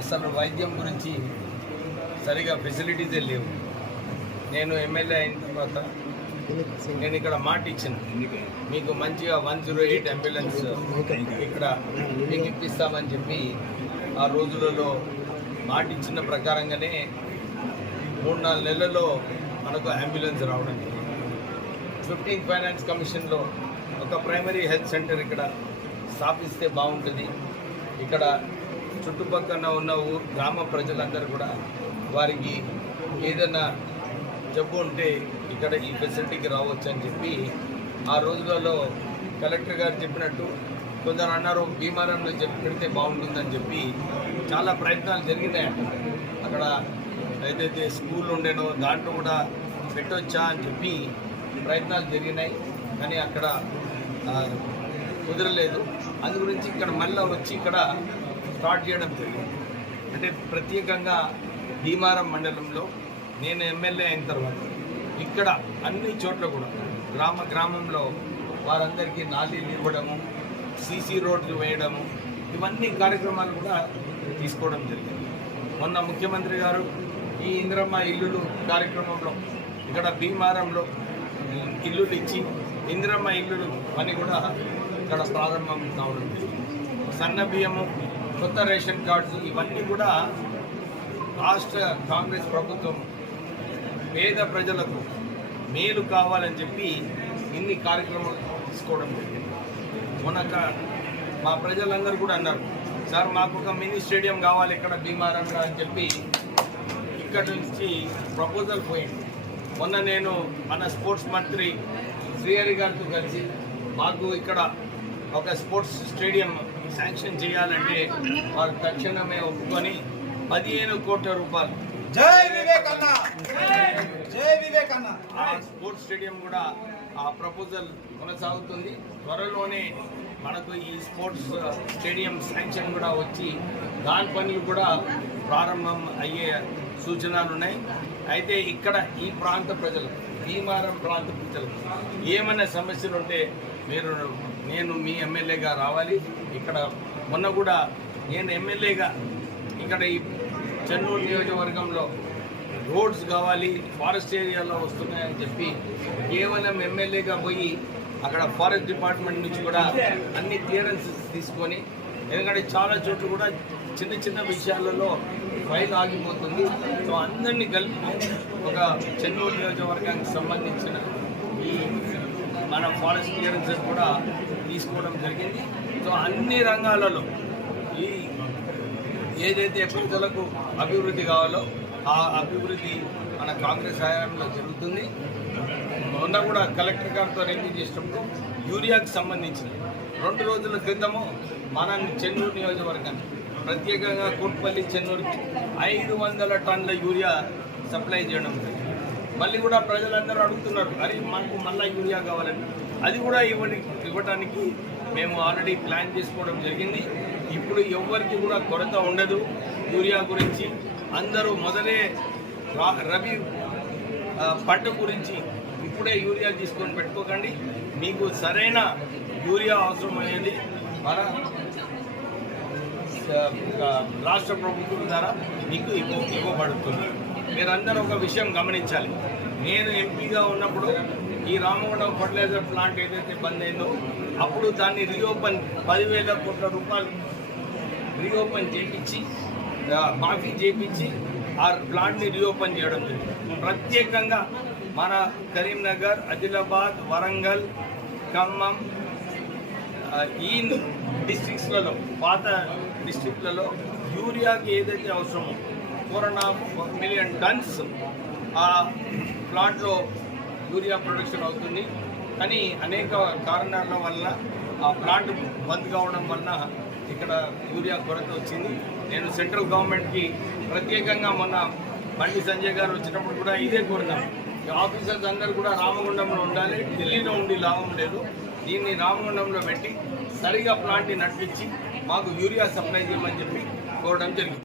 అసలు వైద్యం గురించి సరిగా ఫెసిలిటీసే లేవు. నేను ఎమ్మెల్యే అయిన తర్వాత నేను ఇక్కడ మాట ఇచ్చిన, మీకు మంచిగా 108 అంబులెన్స్ ఇక్కడ మీకు ఇప్పిస్తామని చెప్పి ఆ రోజులలో మాట ఇచ్చిన ప్రకారంగానే 3-4 నెలల్లో మనకు అంబులెన్స్ రావడం జరిగింది. 15 ఫైనాన్స్ కమిషన్లో ఒక ప్రైమరీ హెల్త్ సెంటర్ ఇక్కడ స్థాపిస్తే బాగుంటుంది. ఇక్కడ చుట్టుపక్కల ఉన్న గ్రామ ప్రజలందరూ కూడా వారికి ఏదైనా జబ్బు ఉంటే ఇక్కడ ఈ ఫెసిలిటీకి రావచ్చు అని చెప్పి ఆ రోజులలో కలెక్టర్ గారు చెప్పినట్టు కొందరు అన్నారు భీమారంలో పెడితే బాగుంటుందని చెప్పి చాలా ప్రయత్నాలు జరిగినాయి. అక్కడ ఏదైతే స్కూల్ ఉండేనో దాంట్లో కూడా పెట్టొచ్చా అని చెప్పి ప్రయత్నాలు జరిగినాయి, కానీ అక్కడ కుదరలేదు. అందు గురించి ఇక్కడ మళ్ళీ వచ్చి ఇక్కడ స్టార్ట్ చేయడం జరిగింది. అంటే ప్రత్యేకంగా భీమారం మండలంలో నేను ఎమ్మెల్యే అయిన తర్వాత ఇక్కడ అన్ని చోట్ల కూడా గ్రామంలో వారందరికీ నాలీలు ఇవ్వడము, సీసీ రోడ్లు వేయడము, ఇవన్నీ కార్యక్రమాలు కూడా తీసుకోవడం జరిగింది. మొన్న ముఖ్యమంత్రి గారు ఈ ఇందిరమ్మ ఇల్లులు కార్యక్రమంలో ఇక్కడ భీమారంలో ఇల్లులు ఇచ్చి ఇందిరమ్మ ఇల్లులు పని కూడా ఇక్కడ ప్రారంభం కావడం జరిగింది. సన్న బియ్యము, కొత్త రేషన్ కార్డ్స్ ఇవన్నీ కూడా రాష్ట్ర కాంగ్రెస్ ప్రభుత్వం పేద ప్రజలకు మేలు కావాలని చెప్పి ఇన్ని కార్యక్రమాలు తీసుకోవడం జరిగింది. మొన్న మా ప్రజలందరూ కూడా అన్నారు, సార్ మాకు ఒక మినీ స్టేడియం కావాలి ఇక్కడ భీమారంలో అని చెప్పి ఇక్కడి నుంచి ప్రపోజల్ పోయింది. మొన్న నేను మన స్పోర్ట్స్ మంత్రి శ్రీహరి గారితో కలిసి మాకు ఇక్కడ ఒక స్పోర్ట్స్ స్టేడియం శాంక్షన్ చేయాలంటే వారు తక్షణమే ఒప్పుకొని 15 కోట్ల రూపాయలు ఆ స్పోర్ట్స్ స్టేడియం కూడా ఆ ప్రపోజల్ కొనసాగుతుంది. త్వరలోనే మనకు ఈ స్పోర్ట్స్ స్టేడియం శాంక్షన్ కూడా వచ్చి దాని పనులు కూడా ప్రారంభం అయ్యే సూచనలు ఉన్నాయి. అయితే ఇక్కడ ఈ ప్రాంత ప్రజలు, భీమారం ప్రాంత ప్రజలు ఏమైనా సమస్యలు ఉంటే నేను మీ ఎమ్మెల్యేగా రావాలి. ఇక్కడ మొన్న కూడా నేను ఎమ్మెల్యేగా ఇక్కడ ఈ చెన్నూరు నియోజకవర్గంలో రోడ్స్ కావాలి, ఫారెస్ట్ ఏరియాలో వస్తున్నాయని చెప్పి కేవలం ఎమ్మెల్యేగా పోయి అక్కడ ఫారెస్ట్ డిపార్ట్మెంట్ నుంచి కూడా అన్ని క్లియరెన్సెస్ తీసుకొని, ఎందుకంటే చాలా చోట్ల కూడా చిన్న చిన్న విషయాలలో ఫైల్ ఆగిపోతుంది. సో అందరినీ కలిపి ఒక చెన్నూరు నియోజకవర్గానికి సంబంధించిన ఈ మన ఫారెస్ట్ క్లియరెన్సెస్ కూడా తీసుకోవడం జరిగింది. సో అన్ని రంగాలలో ఈ ఏదైతే ప్రజలకు అభివృద్ధి కావాలో ఆ అభివృద్ధి మన కాంగ్రెస్ హయాంలో జరుగుతుంది. మొన్న కూడా కలెక్టర్ గారితో రివ్యూ చేసినప్పుడు యూరియాకి సంబంధించి 2 రోజుల క్రితము మన చెన్నూరు నియోజకవర్గాన్ని ప్రత్యేకంగా కోట్పల్లి చెన్నూరుకి 500 టన్నుల యూరియా సప్లై చేయడం జరిగింది. మళ్ళీ కూడా ప్రజలందరూ అడుగుతున్నారు, అరే మనకు మళ్ళీ యూరియా కావాలని. అది కూడా ఇవ్వడానికి మేము ఆల్రెడీ ప్లాన్ చేసుకోవడం జరిగింది. ఇప్పుడు ఎవరికి కూడా కొరత ఉండదు యూరియా గురించి. అందరూ మొదలే రబీ పంట గురించి ఇప్పుడే యూరియా తీసుకొని పెట్టుకోకండి. మీకు సరైన యూరియా అవసరమయ్యేది మన రాష్ట్ర ప్రభుత్వం ద్వారా మీకు ఇవ్వబడుతుంది. మీరందరూ ఒక విషయం గమనించాలి. నేను ఎంపీగా ఉన్నప్పుడు ఈ రామగుండం ఫర్టిలైజర్ ప్లాంట్ ఏదైతే బంద్ అయిందో అప్పుడు దాన్ని రీఓపెన్ 10,000 కోట్ల రూపాయలు రీఓపెన్ చేయించి మాఫీ చేయించి ఆ ప్లాంట్ని రీఓపెన్ చేయడం జరిగింది. ప్రత్యేకంగా మన కరీంనగర్, ఆదిలాబాద్, వరంగల్, ఖమ్మం ఈ డిస్ట్రిక్ట్స్లలో, పాత డిస్ట్రిక్ట్లలో యూరియాకి ఏదైతే అవసరమో 4.5 మిలియన్ టన్స్ ఆ ప్లాంట్లో యూరియా ప్రొడక్షన్ అవుతుంది. కానీ అనేక కారణాల వల్ల ఆ ప్లాంట్ బంద్ కావడం వలన ఇక్కడ యూరియా కొరత వచ్చింది. నేను సెంట్రల్ గవర్నమెంట్కి ప్రత్యేకంగా మొన్న బండి సంజయ్ గారు వచ్చినప్పుడు కూడా ఇదే కోరినాం. ఆఫీసర్స్ అందరూ కూడా రామగుండంలో ఉండాలి, ఢిల్లీలో ఉండి లాభం లేదు. దీన్ని రామగుండంలో పెట్టి సరిగా ప్లాంట్ని నడిపించి మాకు యూరియా సప్లై చేయమని చెప్పి కోరడం జరిగింది.